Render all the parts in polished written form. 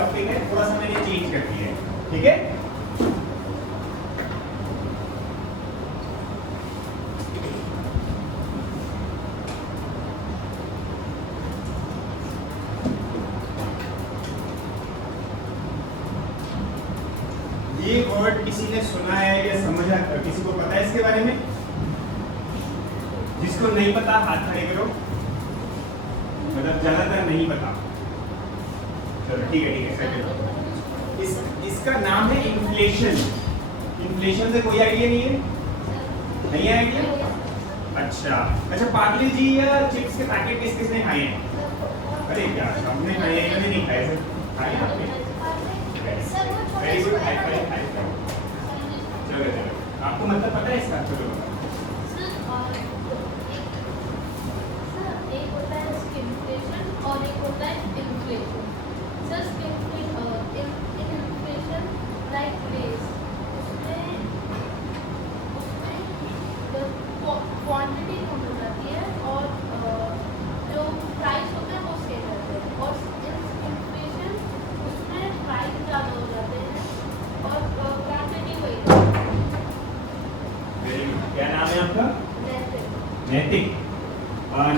Topic है, थोड़ा सा मैंने चेंज कर दिया है, ठीक है। ये वर्ड किसी ने सुना है या समझा, किसी को पता है इसके बारे में? जिसको नहीं पता हाथ खड़े करो, मतलब ज्यादातर नहीं पता। चलो ठीक है सेट। इसका नाम है इन्फ्लेशन। इन्फ्लेशन से कोई आइडिया नहीं है? नहीं है आइडिया? अच्छा, पार्ले जी या चिप्स के पैकेट किसने खाए हैं? अरे क्या हमने खाए हैं, नहीं खाए सर, खाए हैं आपने? वेरी गुड, चलो आपको मतलब पता है इसका? चलो एक होता है स्किमफ्लेशन और एक होता है inflation. Sir inflation like race, उसमें क्वांटिटी कम हो जाती है और जो प्राइस होता है वो सेम रहता है, और इन्फ्लेशन उसमें प्राइस ज़्यादा हो जाते हैं और क्वांटिटी वही। क्या नाम है आपका? नैतिक। नैतिक।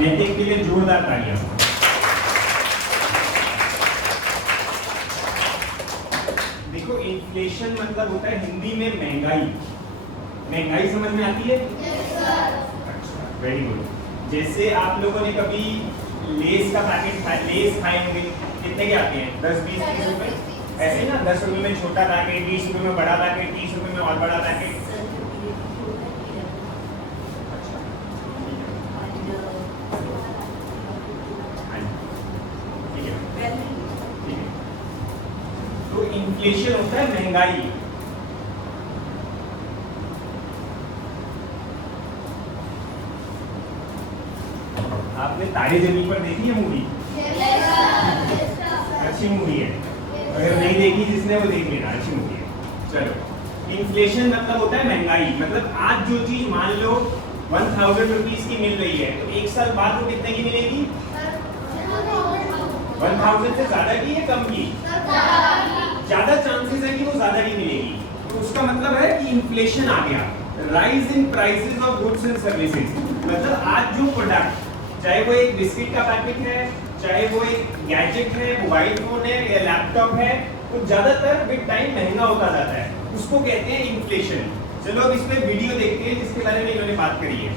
नैतिक के लिए जोरदार तालियां। देखो इन्फ्लेशन मतलब होता है हिंदी में महंगाई। महंगाई समझ में आती है? अच्छा, वेरी गुड। जैसे आप लोगों ने कभी लेस का पैकेट खाया, लेस खाए होंगे, कितने के आते हैं? 10, 20, 30 रुपए ऐसे ना। 10 रुपए में छोटा पैकेट, 20 रुपए में बड़ा पैकेट, 30 रुपए में और बड़ा पैकेट। तो इन्फ्लेशन होता है महंगाई। आपने तारे जमीन पर देखी है मूवी? अच्छी मूवी है, अगर नहीं देखी जिसने वो देख लेना, अच्छी मूवी है। चलो, इन्फ्लेशन मतलब होता है महंगाई। मतलब आज जो चीज मान लो 1000 रुपीज की मिल रही है, तो एक साल बाद वो कितने की मिलेगी? 1000 से ज्यादा की या कम की? ज्यादा चांसेस है कि वो ज्यादा की मिलेगी। तो उसका मतलब है कि इन्फ्लेशन आ गया। Rise in prices of goods and services. मतलब आज जो प्रोडक्ट, चाहे वो एक बिस्किट का पैकेट है, चाहे वो एक गैजेट है, मोबाइल फोन है या लैपटॉप है, तो ज्यादातर विद टाइम महंगा होता जाता है, उसको कहते हैं इन्फ्लेशन। चलो अब इस पे वीडियो देखते हैं जिसके बारे में इन्होंने बात करी है।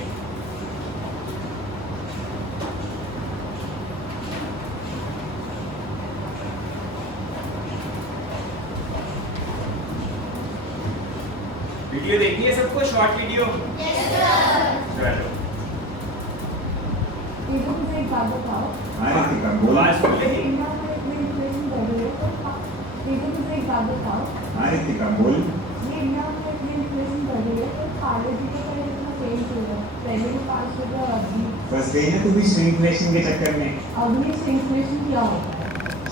वीडियो देखी है सबको? Short video? चलो एक बात बताओ। बोला बोले इंडिया में इतनी इन्फ्लेशन बढ़ रही है, तो मुझे एक बात बताओ। रितिका बोल। ये इंडिया में इतनी इन्फ्लेशन बढ़ रही है, तो पार्ले जी का पहले इतना चेंज हुआ, पहले भी 5 रुपये और अभी बस गई ना तू भी श्रिंकफ्लेशन के चक्कर में। अभी इन्फ्लेशन क्या होता है?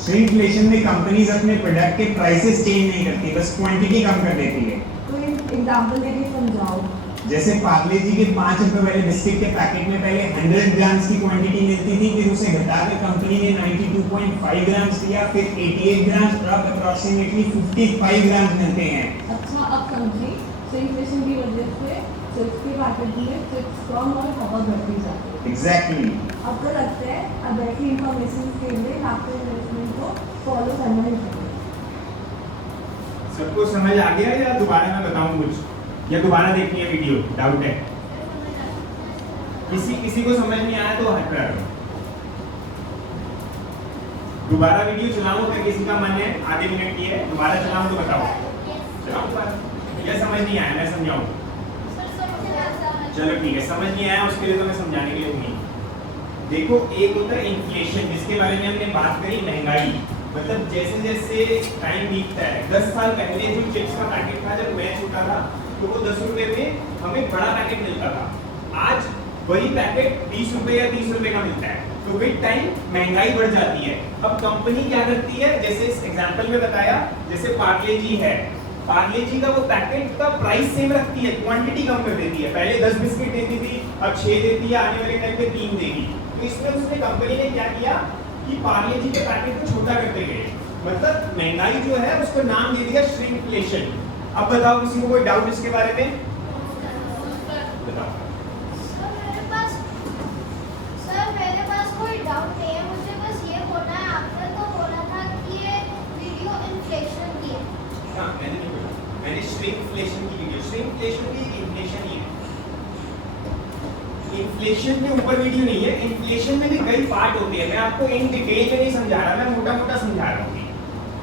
श्रिंकफ्लेशन में कंपनीज अपने प्रोडक्ट के प्राइसेस चेंज नहीं करती, बस क्वांटिटी कम कर देती है। तो एग्जाम्पल देके समझाओ। जैसे पार्ले जी के 5 रुपए वाले बिस्किट के पैकेट में पहले 100 ग्राम्स की क्वांटिटी मिलती थी, फिर उसे घटाकर कंपनी ने 92.5 ग्राम्स दिया, फिर 88 ग्राम्स, अब अप्रॉक्सीमेटली 55 ग्राम्स मिलते हैं। अच्छा, अब समझी। इन्फ्लेशन की वजह से चिप्स के पैकेट में चिप्स कम और हवा बढ़ती जाती है। एग्जैक्टली। अब तो लगता है अब ऐसी इंफॉर्मेशन के लिए आपको इन्वेस्टमेंट को फॉलो करना ही चाहिए। सबको समझ आ गया या दोबारा मैं बताऊं कुछ, या दोबारा देखनी है वीडियो? डाउट है? किसी को समझ नहीं आया तो हाथ खड़ा करो। दोबारा वीडियो चलाऊं? अगर किसी का मन है आधे मिनट की है, दोबारा चलाऊं तो बताओ। चलाऊं दोबारा? या समझ नहीं आया मैं समझाऊं? चलो ठीक है, समझ नहीं आया उसके लिए तो मैं समझाने के लिए हूँ। देखो, एक होता है इन्फ्लेशन जिसके बारे में हमने बात करी, महंगाई। मतलब जैसे जैसे टाइम बीतता है, 10 साल पहले जो चिप्स का पैकेट था जब मैं छोटा था, तो वो 10 रुपए में हमें बड़ा पैकेट मिलता था। आज वही पैकेट 20 रुपए या 30 रुपए का मिलता है। तो विद टाइम महंगाई बढ़ जाती है। अब कंपनी क्या करती है, जैसे इस एग्जांपल में बताया, जैसे पार्ले जी है, पार्ले जी का वो पैकेट का प्राइस सेम रखती है, क्वांटिटी कम कर देती है। पहले 10 बिस्किट देती थी, अब 6 देती है, आने वाले टाइम पे 3 देगी। तो इसमें उसने कंपनी ने क्या किया कि पार्ले जी के पैकेट को छोटा करते गए। मतलब महंगाई जो है उसको नाम दे दिया श्रिंकफ्लेशन। अब बताओ किसी को कोई डाउट इसके बारे में? बताओ। सर मेरे पास कोई डाउट नहीं है, मुझे बस ये बोलना है, आपने तो बोला था कि ये वीडियो इन्फ्लेशन की है। हाँ, मैंने नहीं बोला, मैंने श्रिंकफ्लेशन की वीडियो, श्रिंकफ्लेशन भी इन्फ्लेशन ही है। इन्फ्लेशन के ऊपर वीडियो नहीं है, इन्फ्लेशन में भी कई पार्ट होते हैं, मैं आपको इन डिटेल में नहीं समझा रहा, मैं मोटा मोटा समझा रहा हूँ।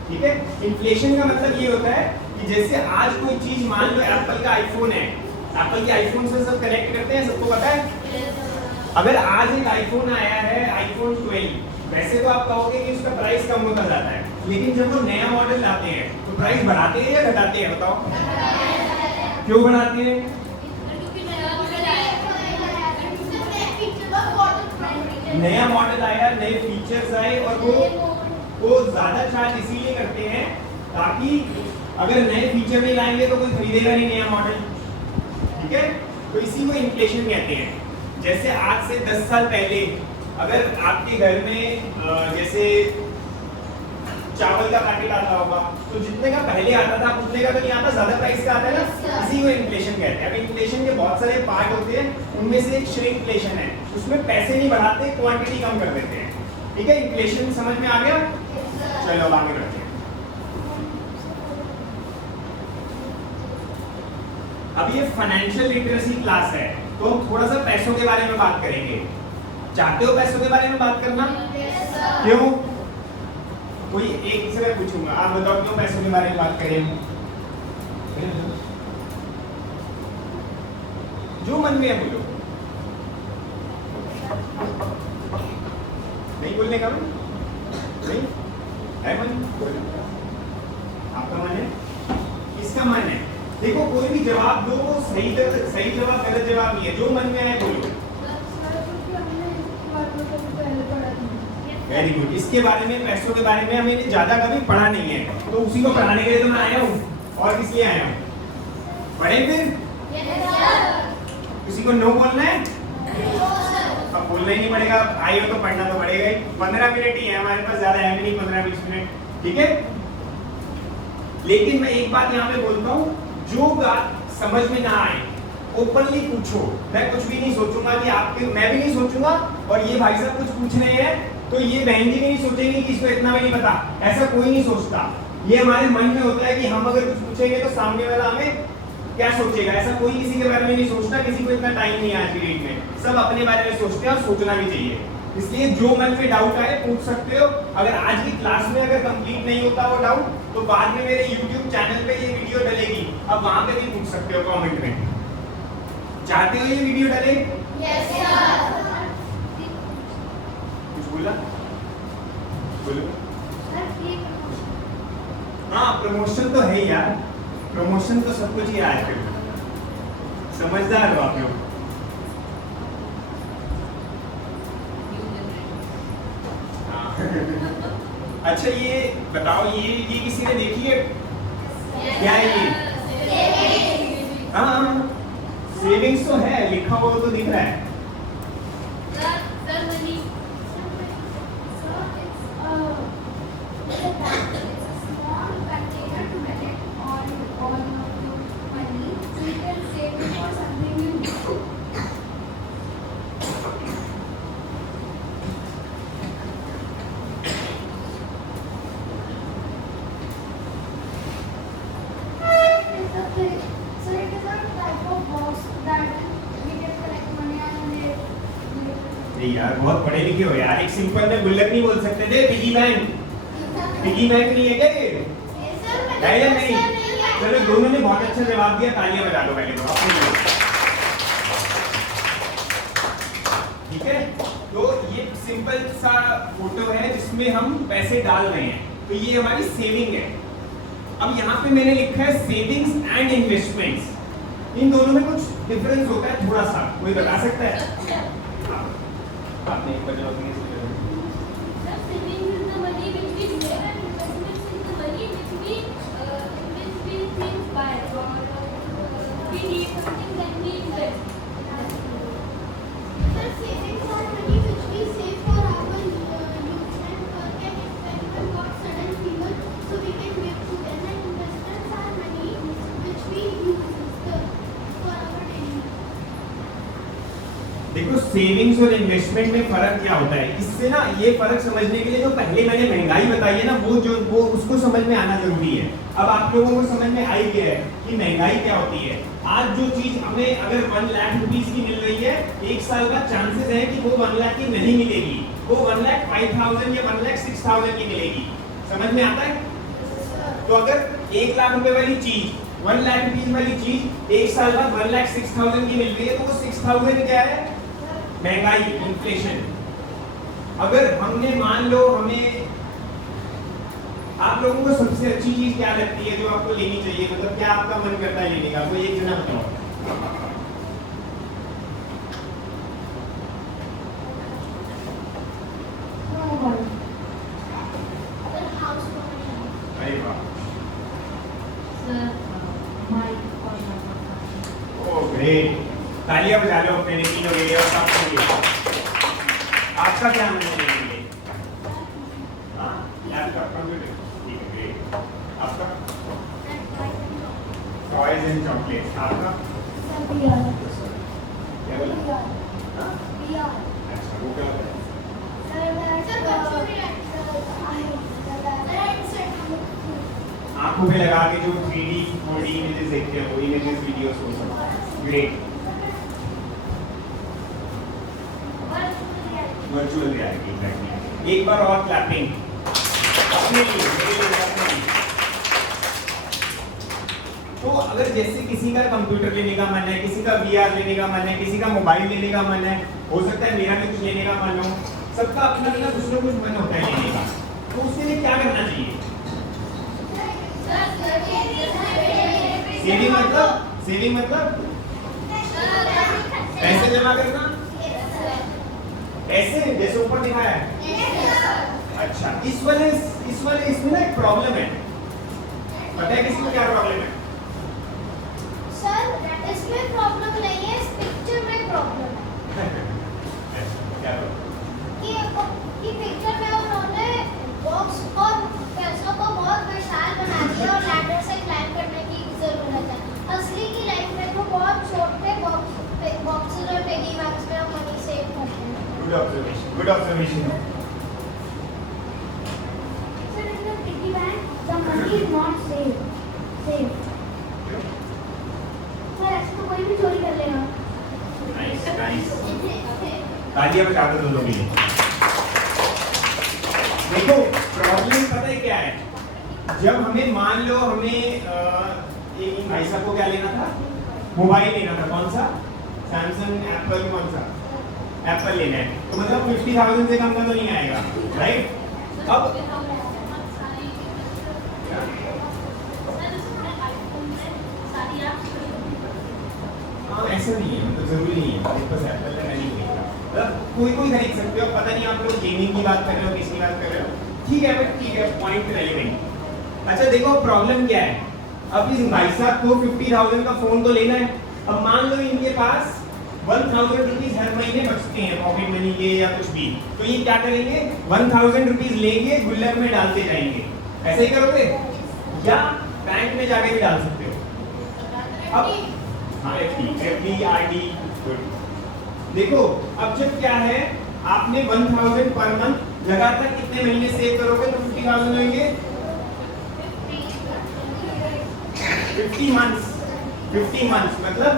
ठीक है, इन्फ्लेशन का मतलब ये होता है कि जैसे आज कोई चीज, मान लो एप्पल का आईफोन है, एप्पल के आईफोन से सब कनेक्ट करते हैं, सबको पता है। अगर आज एक आईफोन आया है, आईफोन 12, वैसे तो आप कहोगे कि उसका प्राइस कम होता जाता है, लेकिन जब वो नया मॉडल लाते हैं तो प्राइस बढ़ाते हैं या घटाते हैं? बताओ क्यों बढ़ाते हैं? नया मॉडल आया, नए फीचर्स आए, और वो ज्यादा चार्ज इसीलिए करते हैं ताकि अगर नए फीचर नहीं लाएंगे तो कोई खरीदेगा नहीं नया मॉडल। ठीक है, तो इसी को इन्फ्लेशन कहते हैं। जैसे आज से 10 साल पहले अगर आपके घर में जैसे चावल का पैकेट आता होगा तो जितने का पहले आता था उतने का तो नहीं आता, ज्यादा प्राइस का आता है ना, इसी को इन्फ्लेशन कहते हैं। अब इन्फ्लेशन के बहुत सारे पार्ट होते हैं, उनमें से एक श्रिंकफ्लेशन है, उसमें पैसे नहीं बढ़ाते, क्वांटिटी कम कर देते हैं। ठीक है, इन्फ्लेशन समझ में आ गया? चलो अब आगे बढ़ते हैं। अब ये फाइनेंशियल लिटरेसी क्लास है, तो हम थोड़ा सा पैसों के बारे में बात करेंगे। चाहते हो पैसों के बारे में बात करना? क्यों? कोई एक से मैं पूछूंगा, आप बताओ क्यों पैसों के बारे में बात करें? जो मन में है बोलो। नहीं बोलने का मन? नहीं है मन? आपका मन है? किसका मन है? देखो कोई भी जवाब दो, सही जवाब गलत जवाब नहीं है, जो मन में आए बोलो। Very good. इसके बारे में, पैसों के बारे में हमें ज्यादा कभी पढ़ा नहीं है, तो उसी को पढ़ाने के लिए तो मैं आया हूँ। और किस लिए आया हूँ? पढ़े फिर? किसी को नो बोलना है? अब बोलना ही नहीं पड़ेगा, आए हो तो पढ़ना तो पड़ेगा ही। 15 मिनट ही है हमारे पास, ज्यादा है भी नहीं, 15-20 मिनट। ठीक है, लेकिन मैं एक बात यहाँ पे बोलता हूँ, जो बात समझ में ना आए ओपनली पूछो। मैं कुछ भी नहीं सोचूंगा कि आपके, मैं भी नहीं सोचूंगा, और ये भाई साहब कुछ पूछ रहे हैं तो ये बहन जी भी नहीं सोचेंगे कि इसको इतना भी नहीं पता, ऐसा कोई नहीं सोचता। ये हमारे मन में होता है कि हम अगर कुछ पूछेंगे तो सामने वाला हमें क्या सोचेगा, ऐसा कोई किसी के बारे में नहीं सोचता। किसी को इतना टाइम नहीं है आज की डेट में, सब अपने बारे में सोचते हैं और सोचना भी चाहिए। इसलिए जो मन में डाउट आए पूछ सकते हो। अगर आज की क्लास में अगर कंप्लीट नहीं होता वो डाउट, तो बाद में मेरे YouTube चैनल पे ये वीडियो डलेगी, अब वहां पे भी पूछ सकते हो कमेंट में। चाहते हो ये वीडियो डले? Yes sir. कुछ बोला? बोलो। हाँ, प्रमोशन तो है यार, प्रमोशन तो सब कुछ ही आया। फिर समझदार हो आप लोग। अच्छा ये बताओ, ये किसी ने देखी है? क्या है ये? हाँ, सेविंग्स तो है, लिखा हुआ तो दिख रहा है। नहीं यार, बहुत पढ़े लिखे हो यार, एक सिंपल में गुल्लक नहीं बोल सकते थे? पिगी बैंक, पिगी बैंक नहीं है क्या ये? है या नहीं? चलो दोनों ने बहुत अच्छा जवाब दिया, तालियां बजा दो पहले तो अपने लिए। ठीक है, तो ये सिंपल सा फोटो है जिसमें हम पैसे डाल रहे हैं, तो ये हमारी सेविंग है। अब यहाँ पे मैंने लिखा है सेविंग्स एंड इन्वेस्टमेंट्स, इन दोनों में कुछ डिफरेंस होता है थोड़ा सा, कोई बता सकता है? आपने एक बार जवाब दिया। देखो सेविंग्स और इन्वेस्टमेंट में फर्क क्या होता है, इससे ना ये फर्क समझने के लिए जो पहले मैंने महंगाई बताई है ना, वो उसको समझ में आना जरूरी है। अब आप लोगों को समझ में आई गया है कि महंगाई क्या होती है। आज जो चीज हमें अगर 1 लाख रुपीस की मिल रही है, एक साल का चांसेस है कि वो 1 लाख की नहीं मिलेगी, वो 1,05,000 या 1,06,000 की मिलेगी। समझ में आता है? तो अगर 1 लाख रुपए वाली चीज, 1 लाख रुपीस वाली चीज एक साल बाद 1,06,000 की मिल रही है, तो वो 6,000 क्या है? महंगाई, इन्फ्लेशन। अगर हमने मान लो हमें, आप लोगों को सबसे अच्छी चीज क्या लगती है जो आपको लेनी चाहिए, मतलब क्या आपका मन करता है लेने का, कोई एक जना बताओ। अरे वाह, ओह ग्रेट, तालियां बजा लो अपने लिए तीनों के लिए और सबके लिए। आपका क्या मन है लेने के लिए? हाँ, लैपटॉप, कंप्यूटर, ठीक है, ग्रेट। आपका टॉयज एंड चॉकलेट्स। आपका क्या बोला? हाँ? अच्छा, वो क्या होता है? आंखों पे लगा के जो 3D 4D इमेजेस देखते हैं, वो इमेजेस वीडियोस हो सब। ग्रेट। Virtual reality, exactly. एक बार और क्लैपिंग अपने लिए, मेरे लिए, अपने लिए। तो अगर जैसे किसी का कंप्यूटर लेने का मन है, किसी का VR लेने का मन है, किसी का मोबाइल लेने का मन है, हो सकता है मेरा भी कुछ लेने का मन हो, सबका अपना अपना कुछ ना कुछ मन होता है लेने का, तो उसके लिए क्या करना चाहिए? सेविंग मतलब पैसे जमा करना, ऐसे जैसे ऊपर दिखा है। अच्छा, इस वाले इसमें ना एक प्रॉब्लम है, पता है किसी को क्या प्रॉब्लम है? सर इसमें प्रॉब्लम नहीं है, इस पिक्चर में प्रॉब्लम है। क्या प्रॉब्लम? कि पिक्चर में उन्होंने बॉक्स और पैसों को बहुत विशाल बना दिया और लैडर से क्लाइंब करने की जरूरत है। असली की लाइफ में तो बहुत छोटे बॉक्सेस और टेगी बैग्स में हम मनी सेव करते हैं। Good observation, good observation. Sir, in the piggy bank, the money is not safe. Sir ऐसे तो कोई भी चोरी कर लेगा। Nice, nice. तालियां बजा दो दोनों के लिए। देखो प्रॉब्लम पता है क्या है, जब हमें मान लो हमें एक भाई साहब को क्या लेना था, मोबाइल लेना था, कौन सा? सैमसंग, एप्पल, कौन सा? एप्पल लेना है, तो मतलब 50,000 से कम का तो नहीं आएगा, राइट? अब हाँ ऐसा नहीं है, मतलब जरूरी नहीं है, बस एप्पल का नहीं खरीदना, मतलब कोई खरीद सकते हो। पता नहीं आप लोग गेमिंग की बात कर रहे हो, किसकी बात कर रहे हो, ठीक है बट ठीक है, पॉइंट रेलेवेंट। अच्छा देखो प्रॉब्लम क्या है, अब इस भाई साहब को 50,000 का फोन तो लेना है। अब मान लो इनके पास 1,000 रुपीज हर महीने बचते हैं पॉकेट मनी के या कुछ भी, तो ये क्या करेंगे, 1,000 रुपीज लेंगे, गुल्लक में डालते जाएंगे। ऐसे ही करोगे या बैंक में जाके भी डाल सकते हो। अब हाँ, FD, RD, गुड। देखो अब जब क्या है, आपने 1,000 पर मंथ लगातार कितने महीने सेव करोगे तो 50,000 होंगे? 50 मंथ्स मतलब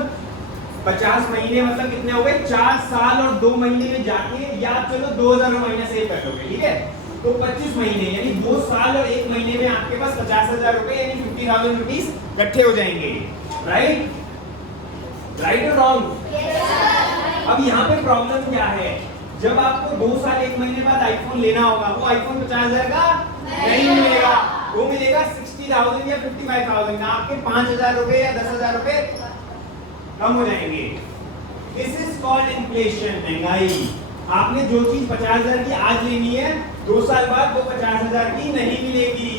50 महीने, मतलब कितने हो गए? 4 साल और 2 महीने में जाके, या चलो 2,000 महीने सेव कर लोगे, ठीक है, तो 25 महीने यानी 2 साल और 1 महीने में आपके पास 50,000 रुपए यानी 50,000 रुपीस इकट्ठे हो जाएंगे, राइट? राइट और रॉन्ग? अब यहाँ पे प्रॉब्लम क्या है, जब आपको 2 साल 1 महीने बाद आईफोन लेना होगा, वो आईफोन 50,000 का नहीं मिलेगा, वो मिलेगा 60,000 या 55,000 का। आपके 5,000 रुपए या 10,000 रुपए कम हो जाएंगे। दिस इज कॉल्ड इन्फ्लेशन, महंगाई। आपने जो चीज 50,000 की आज लेनी है, 2 साल बाद वो 50,000 की नहीं मिलेगी,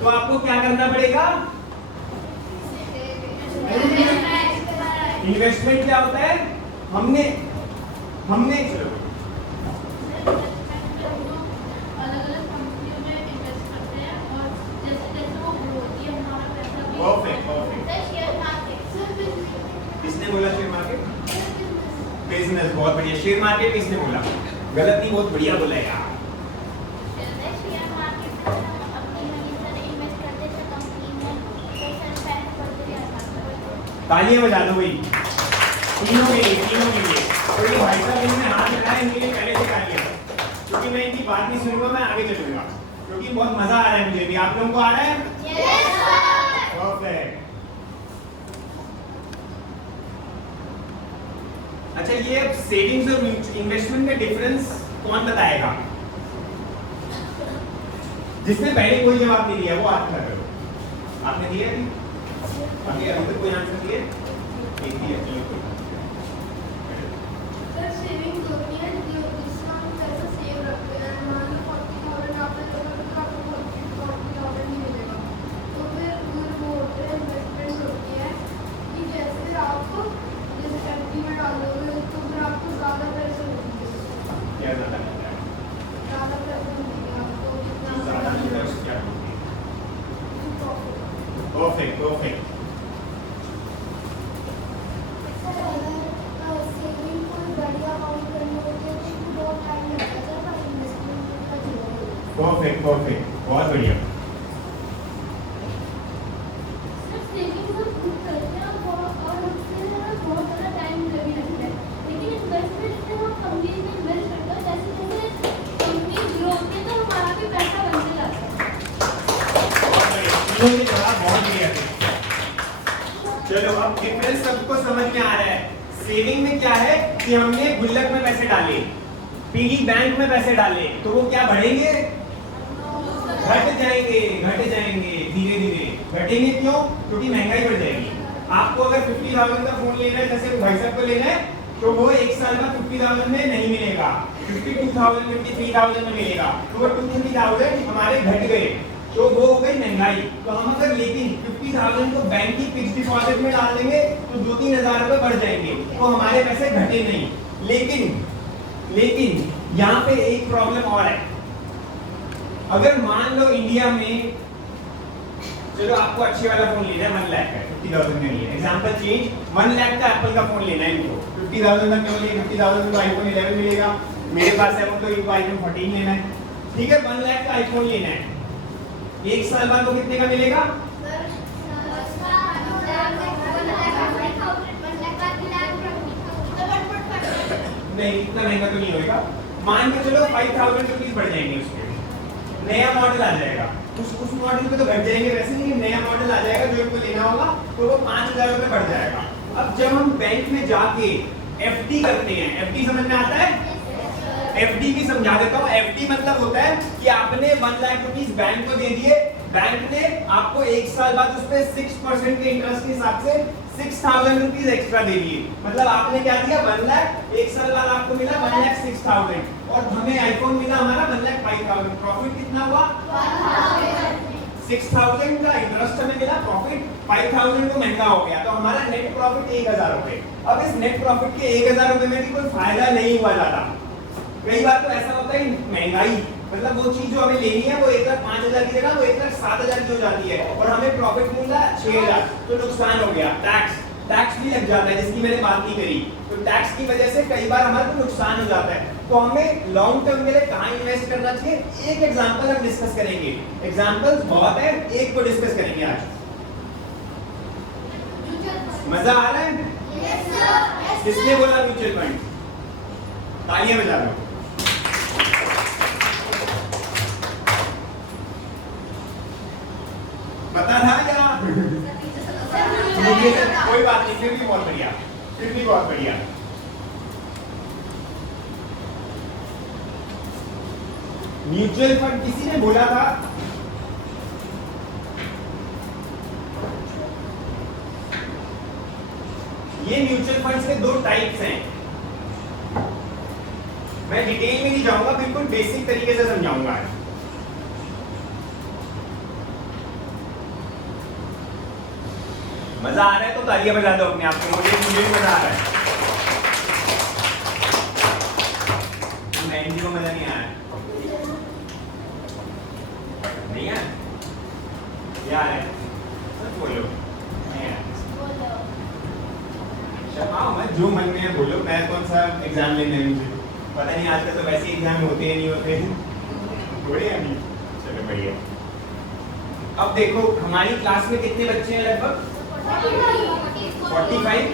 तो आपको क्या करना पड़ेगा? इन्वेस्टमेंट क्या होता है? हमने चलो अलग-अलग कंपनियों में इन्वेस्ट करते हैं और जैसे-जैसे वो ग्रो होती है हमारा पैसा भी परफेक्ट। Share market. किसने बोला शेयर मार्केट? बिजनेस, बहुत बढ़िया। शेयर मार्केट किसने बोला? गलत नहीं, बहुत बढ़िया बोला यार। शेयर मार्केट में हम अपनी मनी से इन्वेस्ट करते थे कंपनी में, पैसा इन्वेस्ट करते थे। तालियां बजा दो भाई तीनों के लिए, तीनों के लिए। तो ये भाई साहब इन्होंने हाथ लगाया, इनके लिए पहले से तालियां, क्योंकि मैं इनकी बात नहीं सुनूंगा, मैं आगे चलूंगा, क्योंकि बहुत मजा आ रहा है मुझे भी। आप लोगों को आ रहा है? Yes sir. परफेक्ट। अच्छा, ये अब सेविंग्स और इन्वेस्टमेंट का डिफरेंस कौन बताएगा? जिसने पहले कोई जवाब नहीं दिया वो हाथ खड़ा करो। आपने दिया है? अभी अभी तक कोई आंसर दिया? एक दिया, चलो कोई बात नहीं। सर सेविंग होती है जिसमें हम पैसा सेव रखते हैं, मान लो 40,000 आपने जमा रखा तो 40,000 नहीं मिलेगा, तो फिर वो होते हैं इन्वेस्टमेंट होती है कि जैसे आप जैसे एफडी में डालोगे तो फिर आपको ज़्यादा पैसे मिलेंगे, क्या ज़्यादा मिलता है? ज़्यादा पैसे मिलेंगे आपको जितना ज़्यादा मिलता है उससे क्या होती है? Perfect, perfect. सर अगर सेविंग कोई बढ़िया अमाउंट करनी होती है तो बहुत टाइम लगता है पर इन्वेस्टमेंट का जीरो। परफेक्ट, परफेक्ट, बहुत बढ़िया। सर सेविंग हम खुद करते हैं और उससे बहुत ज़्यादा टाइम लगे लगता है, लेकिन इन्वेस्टमेंट से हम कंपनी में इन्वेस्ट करते हैं, जैसे जैसे कंपनी ग्रो होती है तो हमारा भी पैसा बनते जाता है। बहुत बढ़िया, तीनों के जवाब बहुत बढ़िया थे। चलो अब डिफरेंस सबको समझ में आ रहा है। सेविंग में क्या है कि हमने गुल्लक में पैसे डाले, पिगी बैंक में पैसे डाले, तो वो क्या बढ़ेंगे? घट जाएंगे, घट जाएंगे, धीरे धीरे घटेंगे। क्यों? क्योंकि महंगाई बढ़ जाएगी। आपको अगर 50,000 का फोन लेना है, जैसे भाई साहब को लेना है, तो वो एक साल बाद 50,000 में नहीं मिलेगा, 52,000 53,000 में मिलेगा। तो वो 2-3,000 हमारे घट गए, तो वो हो गई महंगाई। तो हम अगर लेकिन 50,000 को बैंक की फिक्स डिपॉजिट में डाल देंगे तो 2-3 हज़ार रुपए बढ़ जाएंगे, तो हमारे पैसे घटे नहीं। लेकिन यहाँ पे एक प्रॉब्लम और है। अगर मान लो इंडिया में, चलो आपको अच्छे वाला फोन लेना है, 1 लाख है, 50,000 में नहीं है, एग्जांपल चेंज, 1 लाख का एप्पल का फोन लेना है इनको, 50,000 में केवल 50,000 में तो आईफोन 11 मिलेगा, मेरे पास है वो, तो इनको आईफोन 14 लेना है, ठीक है। 1 लाख का आईफोन लेना है, एक साल बाद वो कितने का मिलेगा? नहीं, इतना महंगा तो नहीं होगा। मान के चलो 5,000 रुपीज बढ़ जाएंगे उसके, नया मॉडल आ जाएगा, उस मॉडल पे तो घट जाएंगे वैसे नहीं, नया मॉडल आ जाएगा जो इनको लेना होगा, तो वो 5,000 रुपए बढ़ जाएगा। अब जब हम बैंक में जाके एफडी करते हैं, एफडी समझ में आता है? एफडी भी समझा देता हूँ। एफडी मतलब होता है कि आपने 1 लाख रुपीस बैंक को दे दिए, बैंक ने आपको एक साल बाद उस पर 6% के इंटरेस्ट के हिसाब से 6,000 रुपीज एक्स्ट्रा दे दिए। मतलब आपने क्या दिया? 1 लाख, एक साल बाद आपको मिला 1,06,000, और हमें आईफोन मिला हमारा 1,05,000। प्रॉफिट कितना हुआ? 6,000 का इंटरेस्ट हमें मिला, प्रॉफिट 5,000 को महंगा हो गया, तो हमारा नेट प्रॉफिट 1,000 रुपए। अब इस नेट प्रॉफिट के 1,000 रुपए में भी कोई फायदा नहीं हुआ ज्यादा। कई बार तो ऐसा होता है महंगाई, मतलब वो चीज जो हमें लेनी है वो 1,05,000 की जगह वो 1,07,000 की हो जाती है, और हमें प्रॉफिट मिला 6,000, तो नुकसान हो गया। टैक्स भी लग जाता है, जिसकी मैंने बात नहीं करी, तो टैक्स की वजह से कई बार हमारा नुकसान हो जाता है। तो हमें लॉन्ग टर्म के लिए कहाँ इन्वेस्ट करना चाहिए? एक एग्जांपल हम डिस्कस करेंगे, एग्जांपल्स बहुत है, एक को डिस्कस करेंगे आज। मजा आ रहा है? Yes sir. किसने बोला म्यूचुअल फंड? तालियां बजा दो। पता था क्या? कोई बात नहीं, फिर भी बहुत बढ़िया, फिर भी बहुत बढ़िया। म्यूचुअल फंड किसी ने बोला था, ये म्यूचुअल फंड्स के 2 टाइप्स हैं। मैं डिटेल में नहीं जाऊंगा, बिल्कुल बेसिक तरीके से समझाऊंगा। मजा आ रहा है तो तालियां बजा दो अपने आप को, मुझे भी मजा आ रहा है। बहन जी को मजा नहीं आ रहा है? नहीं है? क्या है? सच बोलो, नहीं है? हाँ मैं जो मन में है बोलो, मैं कौन सा एग्जाम लेने है मुझे पता नहीं, आजकल तो वैसे एग्जाम होते हैं नहीं होते हैं थोड़े अभी। चलो बढ़िया। अब देखो हमारी क्लास में कितने बच्चे हैं? लगभग 45।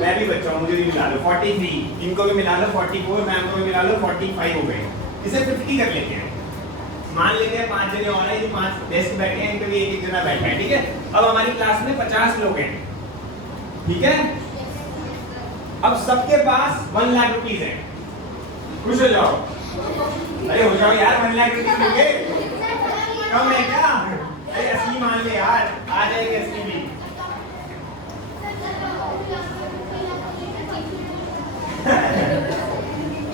मैं भी बच्चा हूँ, मुझे भी मिला लो 43, इनको भी मिला लो 44, मैम को भी मिला लो 45 हो गए। इसे 50 कर लेते हैं। मान लेते हैं 5 जने और हैं, जो 5 डेस्क बैठे हैं, इनके भी एक जना बैठा है, ठीक है। अब हमारी क्लास में 50 लोग हैं, ठीक है। अब सबके पास 1 लाख रुपीज है। खुश हो जाओ, अरे हो जाओ यार, 1 लाख रुपीज मिल गए। कम है क्या? अरे असली मान ले यार, आ जाएगी असली भी।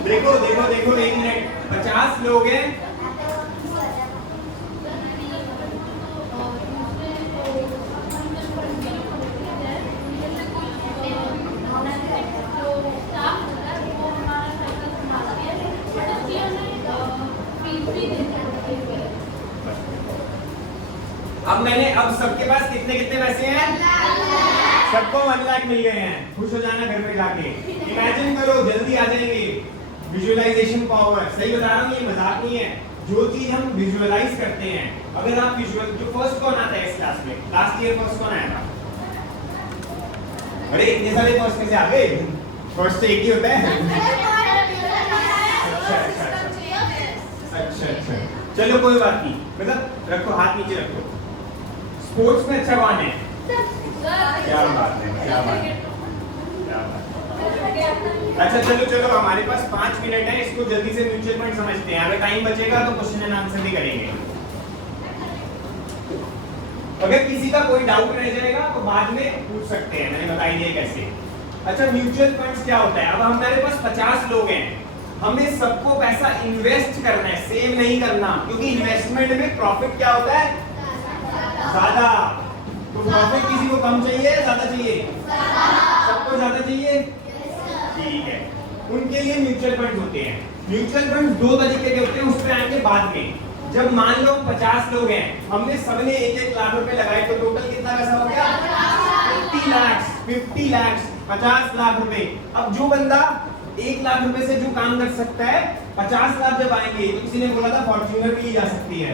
देखो देखो देखो, 1 मिनट, 50 लोग हैं। अब सबके पास कितने कितने पैसे हैं? सबको 1 लाख मिल गए हैं। खुश हो जाना घर पे जाके, इमेजिन करो, जल्दी आ जाएंगे। विजुअलाइजेशन पावर, सही बता रहा हूँ, ये मजाक नहीं है। जो चीज हम विजुअलाइज करते हैं, अगर आप विजुअल, जो फर्स्ट कौन आता है इस क्लास में? लास्ट ईयर फर्स्ट कौन आया था? अरे इतने सारे फर्स्ट कैसे आ गए? फर्स्ट तो एक ही होता है। अच्छा, चलो कोई बात नहीं, मतलब रखो हाथ नीचे रखो। स्पोर्ट्स में अच्छा कौन है? क्या बात है, क्या बात है, क्या बात है। अच्छा चलो हमारे पास 5 मिनट है, इसको जल्दी से म्यूचुअल फंड समझते हैं। अगर टाइम बचेगा तो क्वेश्चन एंड आंसर भी करेंगे। अगर किसी का कोई डाउट रह जाएगा तो बाद में पूछ सकते हैं, मैंने बताई दिया कैसे। अच्छा म्यूचुअल फंड्स क्या होता है? अब हमारे पास 50 लोग हैं, हमें सबको पैसा इन्वेस्ट करना है, सेव नहीं करना, क्योंकि इन्वेस्टमेंट में प्रॉफिट क्या होता है? ज्यादा। तो प्रॉफिट किसी को कम चाहिए या ज्यादा चाहिए? सबको ज्यादा चाहिए, ठीक है। उनके लिए म्यूचुअल फंड होते हैं। म्यूचुअल फंड 2 तरीके के होते हैं, उस पर आएंगे बाद में। जब मान लो 50 लोग हैं, हमने सबने 1-1 लाख रुपए लगाए, तो टोटल कितना पैसा हो गया? 50 लाख, 50 लाख रुपए। अब जो बंदा 1 लाख रुपए से जो काम कर सकता है, 50 लाख जब आएंगे, तो किसी ने बोला था फॉर्च्यूनर भी ली जा सकती है,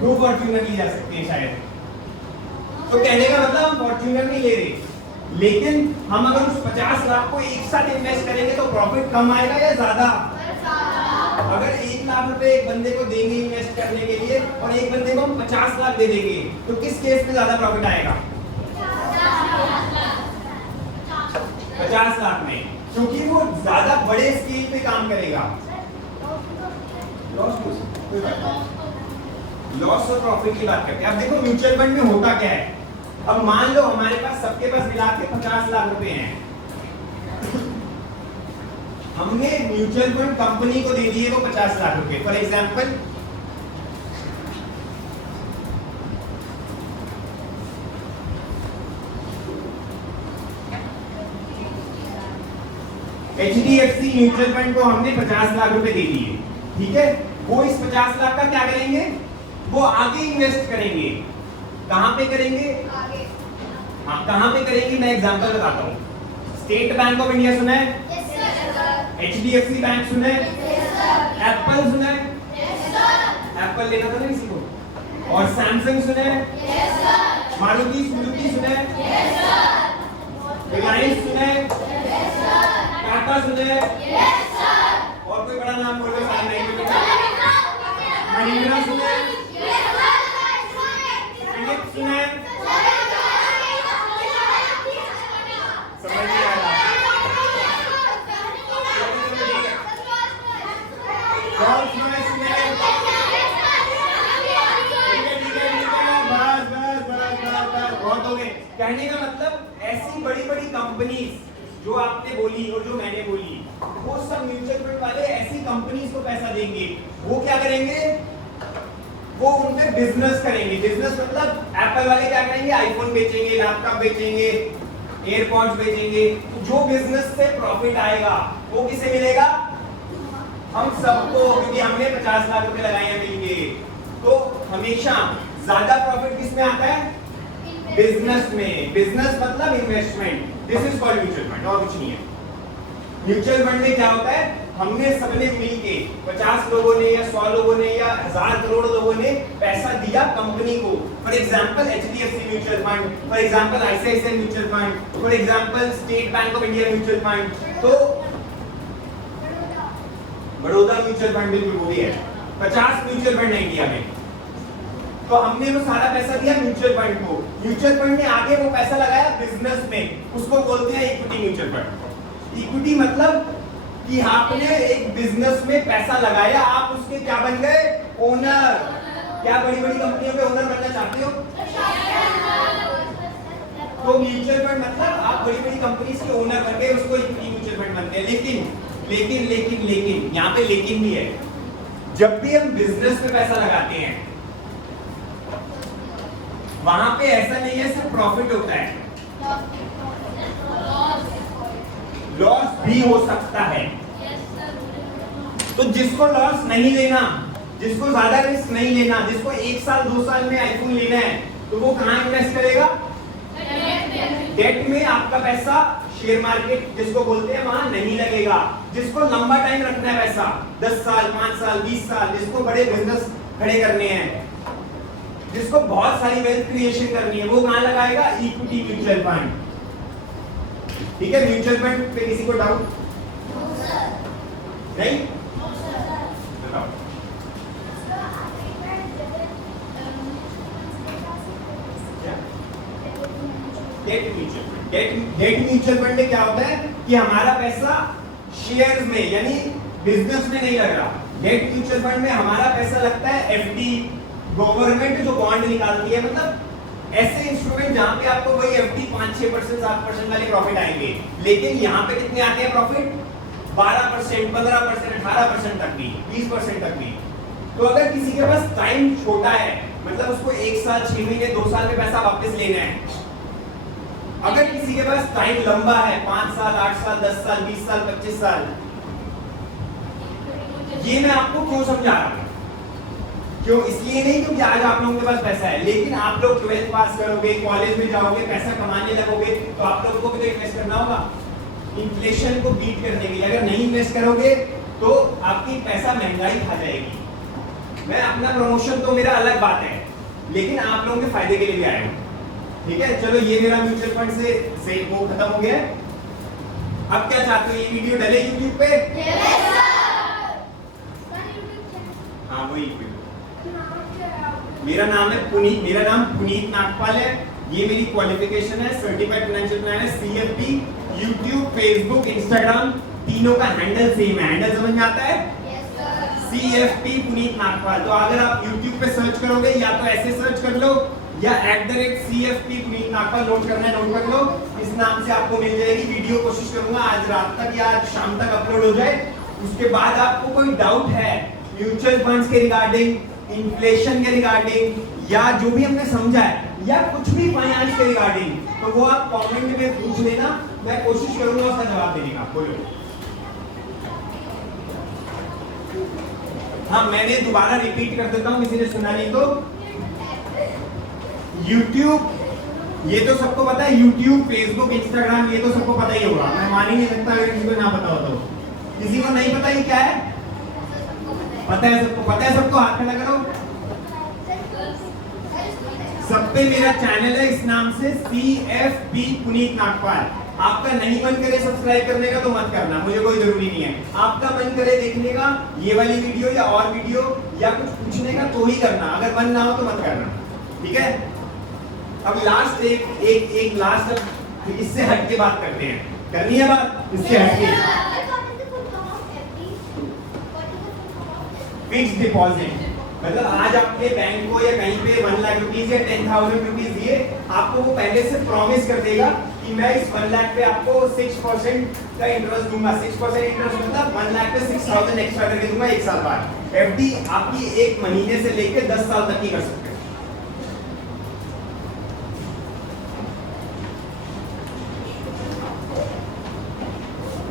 2 फॉर्च्यूनर ली जा सकती है शायद। तो कहने का मतलब हम फॉर्च्यूनर नहीं ले रहे, लेकिन हम अगर उस 50 लाख को एक साथ इन्वेस्ट करेंगे तो प्रॉफिट कम आएगा या ज्यादा? अगर 1 लाख रुपए एक बंदे को देंगे इन्वेस्ट करने के लिए और एक बंदे को हम 50 लाख दे देंगे, तो किस केस में ज्यादा प्रॉफिट आएगा? 50 लाख में, क्योंकि वो ज्यादा बड़े स्केल पे काम करेगा। लॉस और प्रॉफिट की बात करते हैं। अब देखो म्यूचुअल फंड में होता क्या है। अब मान लो हमारे पास सबके पास मिला के 50 लाख रुपए हैं, हमने म्यूचुअल फंड कंपनी को दे दिए वो 50 लाख रुपए। For example HDFC mutual fund को हमने 50 लाख रुपए दे दिए, ठीक है। वो इस 50 लाख का क्या करेंगे? वो आगे इन्वेस्ट करेंगे। कहां पे करेंगे? आगे। हाँ कहां पे करेंगे? मैं एग्जांपल बताता हूँ। स्टेट बैंक ऑफ इंडिया सुना है? Yes sir. HDFC बैंक सुना है? Yes sir. एप्पल सुना है? Yes sir. एप्पल लेना था ना किसी को? और सैमसंग सुना है? Yes sir. मारुति सुजुकी सुना है? Yes sir. रिलायंस सुना है? Yes sir. टाटा सुना है? Yes sir. और कोई बड़ा नाम बोलो, महिंद्रा सुना है? Yes sir. फिलिप्स सुना है? समझ नहीं आ रहा। बहुत हो गए। कहने का मतलब ऐसी बड़ी बड़ी कंपनीज जो आपने बोली और जो मैंने बोली, वो सब म्यूचुअल फंड वाले ऐसी कंपनीज को पैसा देंगे। वो क्या करेंगे? वो उनपे बिजनेस करेंगे। बिजनेस मतलब एप्पल वाले क्या करेंगे? आईफोन बेचेंगे, लैपटॉप बेचेंगे, एयरपॉड्स बेचेंगे। तो जो बिजनेस से प्रॉफिट आएगा वो किसे मिलेगा? हम सबको, क्योंकि हमने 50 लाख रुपए लगाए हैं मिलेंगे। तो हमेशा ज्यादा प्रॉफिट किस में आता है? बिजनेस में, बिजनेस मतलब investment, this is called mutual fund, और कुछ नहीं है। म्यूचुअल फंड में क्या होता है, हमने सबने मिलके 50 लोगों ने या 100 लोगों ने या 1000 करोड़ लोगों ने पैसा दिया कंपनी को। For example HDFC mutual fund, for example ICICI mutual fund, for example state bank of India mutual fund, तो बड़ौदा म्यूचुअल फंड बिल्कुल वो भी है। 50 म्यूचुअल फंड है इंडिया में, तो हमने वो सारा पैसा दिया म्यूचुअल फंड को। म्यूचुअल फंड ने आगे वो पैसा लगाया बिजनेस में, उसको बोलते हैं इक्विटी म्यूचुअल फंड। इक्विटी मतलब कि आपने एक बिजनेस में पैसा लगाया, आप उसके क्या बन गए, ओनर। क्या बड़ी बड़ी कंपनियों के ओनर बनना चाहते हो? तो म्यूचुअल फंड मतलब आप बड़ी बड़ी कंपनीज के ओनर बन गए, उसको इक्विटी म्यूचुअल फंड बनते हैं। लेकिन यहाँ पे लेकिन भी है, जब भी हम बिजनेस में पैसा लगाते हैं वहां पे ऐसा नहीं है सिर्फ प्रॉफिट होता है, लॉस भी हो सकता है। तो जिसको लॉस नहीं लेना, जिसको ज्यादा रिस्क नहीं लेना, जिसको 1 साल 2 साल में आईफोन लेना है, तो वो कहां इन्वेस्ट करेगा? डेट में। आपका पैसा शेयर मार्केट जिसको बोलते हैं वहां नहीं लगेगा। जिसको लंबा टाइम रखना है पैसा, 10 साल 5 साल 20 साल, जिसको बड़े बिजनेस खड़े करने हैं, जिसको बहुत सारी वेल्थ क्रिएशन करनी है, वो कहां लगाएगा? Equity mutual fund. ठीक है, म्यूचुअल फंड पे किसी को डाउट नहीं? बताओ। Debt mutual fund, debt mutual fund में क्या होता है कि हमारा पैसा शेयर्स में यानी बिजनेस में नहीं लग रहा। डेट म्यूचुअल फंड में हमारा पैसा लगता है FD, गवर्नमेंट जो बॉन्ड निकालती है, मतलब ऐसे इंस्ट्रूमेंट जहां पे आपको वही FD 5-6%, 7% वाले प्रॉफिट आएंगे। लेकिन यहाँ पे कितने आते हैं प्रॉफिट? 12%, 15%, 18% तक भी, 20% तक भी। तो अगर किसी के पास टाइम छोटा है, मतलब उसको 1 साल 6 महीने 2 साल में पैसा वापस लेना है, अगर किसी के पास टाइम लंबा है 5 साल 8 साल 10 साल 20 साल 25 साल, ये मैं आपको क्यों समझा रहा हूं? क्यों? इसलिए नहीं क्योंकि आज आप लोगों के पास पैसा है, लेकिन आप लोग 12th पास करोगे, कॉलेज में जाओगे, पैसा कमाने लगोगे, तो आप लोगों को भी तो इन्वेस्ट करना होगा इन्फ्लेशन को बीट करने के लिए। अगर नहीं इन्वेस्ट करोगे तो आपकी पैसा महंगाई खा जाएगी। मैं अपना प्रमोशन तो मेरा अलग बात है, लेकिन आप लोगों के फायदे के लिए भी आया हूं। ठीक है, चलो ये मेरा म्यूचुअल फंड से वो खत्म हो गया। अब क्या चाहते हो, ये वीडियो डले YouTube पे? हाँ वही वीडियो। मेरा नाम है पुनीत, मेरा नाम पुनीत नागपाल है। ये मेरी क्वालिफिकेशन है, certified financial planner, CFP, YouTube, Facebook, Instagram, तीनों का हैंडल सेम है। हैंडल समझ में आता है? CFP पुनीत नागपाल। तो अगर आप YouTube पे सर्च करोगे, या तो ऐसे सर्च कर लो, या @CFP पुनीत नागपाल नोट करना है, नोट कर लो, इस नाम से आपको मिल जाएगी। वीडियो कोशिश करूंगा आज रात तक या आज शाम तक अपलोड हो जाए। उसके बाद आपको कोई डाउट है म्यूचुअल फंड्स के रिगार्डिंग, इन्फ्लेशन के रिगार्डिंग, या जो भी हमने समझा है, या कुछ भी फाइनेंस के रिगार्डिंग, तो वो आप कमेंट में पूछ लेना, मैं कोशिश करूंगा उसका जवाब देने का। बोलो। हाँ, मैंने दोबारा रिपीट कर देता हूं, किसी ने सुना नहीं तो। YouTube, ये तो सबको पता है, YouTube, Facebook, Instagram, ये तो सबको पता ही होगा। मैं मान ही नहीं सकता अगर किसी को ना पता हो तो। किसी को नहीं पता ये क्या है? पता है सबको? पता है सबको? हाथ खड़ा करो। सब पे मेरा चैनल है इस नाम से, CFP पुनीत नागपाल। आपका नहीं मन करे सब्सक्राइब करने का तो मत करना, मुझे कोई जरूरी नहीं है। आपका मन करे देखने का ये वाली वीडियो या और वीडियो या कुछ पूछने का तो ही करना, अगर मन ना हो तो मत करना। ठीक है, अब लास्ट एक लास्ट, अब इससे हट के बात करते हैं। करनी है बात इससे हट के। फिक्स्ड डिपॉजिट मतलब आज आपने बैंक को या कहीं पे 1 लाख रुपीज या 10,000 रुपीज दिए, आपको वो पहले से प्रॉमिस कर देगा कि मैं इस 1 लाख पे आपको 6% का इंटरेस्ट दूंगा। 6% इंटरेस्ट मतलब 1 लाख पे 6,000 एक्स्ट्रा करके दूंगा 1 साल बाद। FD आपकी 1 महीने से लेकर 10 साल तक की कर सकते हैं।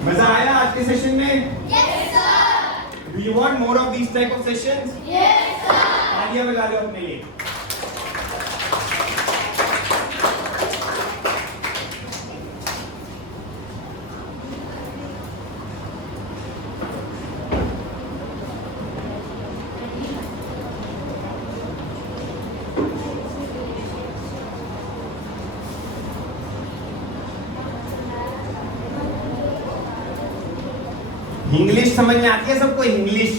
मजा आया आज के सेशन में? Do you want more of these type of sessions? Yes, sir. तालियां बजा लो अपने लिए। इंग्लिश समझ में आती है सबको? इंग्लिश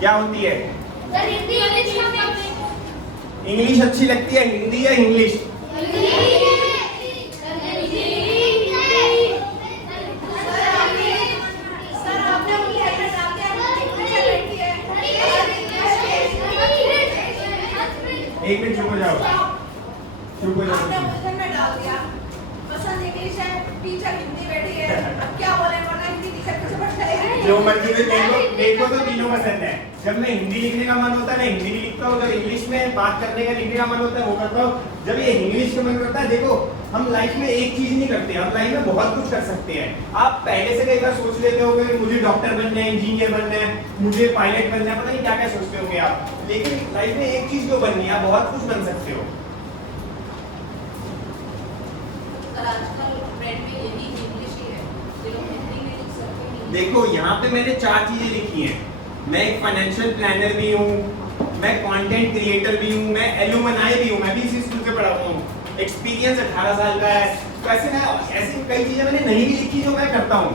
क्या होती है? इंग्लिश अच्छी लगती है, हिंदी या इंग्लिश? एक मिनट चुप हो जाओ, चुप हो आपने जाओ। उलझन में डाल दिया। पसंद इंग्लिश है, टीचर हिंदी बैठी है। अब क्या बोले, वरना हिंदी टीचर कुछ पढ़ जाएगी। जो मर्जी में मेरे को तो तीनों पसंद है। जब मैं हिंदी लिखने का मन होता है मैं हिंदी लिखता हूँ, जब इंग्लिश में बात करने का लिखने का मन होता है वो करता हूँ, जब ये इंग्लिश का मन करता है। देखो हम लाइफ में एक चीज नहीं करते, हम लाइफ में बहुत कुछ कर सकते हैं। आप पहले से कई बार सोच लेते होगे मुझे डॉक्टर बनना है, इंजीनियर बनना है, मुझे पायलट बनना है, पता नहीं क्या क्या सोचते होगे आप। लेकिन लाइफ में एक चीज जो बननी है, आप बहुत कुछ बन सकते हो। सर आजकल ट्रेंड में यही इंग्लिश ही है, जो लोग हिंदी में लिख सकते हैं। देखो यहाँ पे मैंने 4 चीजें लिखी हैं। मैं एक फाइनेंशियल प्लानर भी हूँ, मैं कंटेंट क्रिएटर भी हूँ, मैं एलुमनाई भी हूँ, मैं भी इसी स्कूल से पढ़ा हुआ हूँ। एक्सपीरियंस 18 साल का है। तो ऐसी कई चीजें मैंने नहीं भी लिखी जो मैं करता हूँ।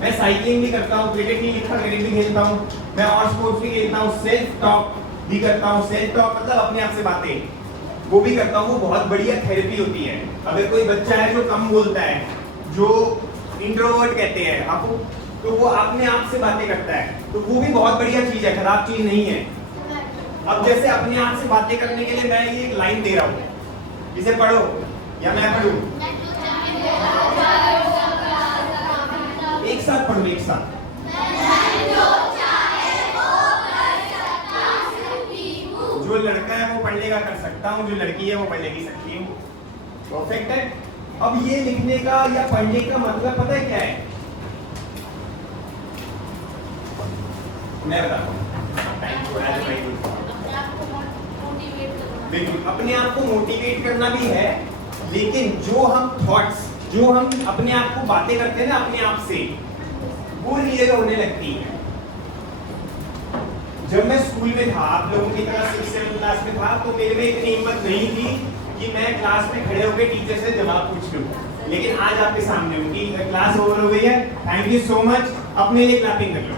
मैं साइकिलिंग भी करता हूँ, क्रिकेट नहीं लिखा, क्रिकेट भी खेलता हूँ, मैं और स्पोर्ट्स भी खेलता हूँ, सेल्फ टॉक भी करता हूँ। सेल्फ टॉक मतलब अपने आप से बातें, वो भी करता हूँ। वो बहुत बढ़िया थेरेपी होती है। अगर कोई बच्चा है जो कम बोलता है, जो इंट्रोवर्ट कहते हैं आपको, तो वो अपने आप से बातें करता है, तो वो भी बहुत बढ़िया चीज है, खराब चीज नहीं है। अब जैसे अपने आप से बातें करने के लिए मैं ये एक लाइन दे रहा हूँ, इसे पढ़ो या मैं पढ़ूं? एक साथ पढ़ो, एक साथ। जो लड़का है वो पढ़ लेगा, कर सकता हूँ, जो लड़की है वो पढ़ लेगी, सकती हूँ। परफेक्ट है। अब ये लिखने का या पढ़ने का मतलब पता है क्या है? मैं बताता हूँ। बिल्कुल, अपने आप को मोटिवेट करना भी है, लेकिन जो हम थॉट्स, जो हम अपने आप को बातें करते हैं ना अपने आप से, वो रियल होने लगती है। जब मैं स्कूल में था, आप लोगों की तरह 6-7 क्लास में था, तो मेरे में इतनी हिम्मत नहीं थी कि मैं क्लास में खड़े होकर टीचर से जवाब पूछ लूं। लेकिन आज आपके सामने हूँ कि क्लास ओवर हो गई है। Thank you so much. अपने लिए क्लैपिंग कर लो।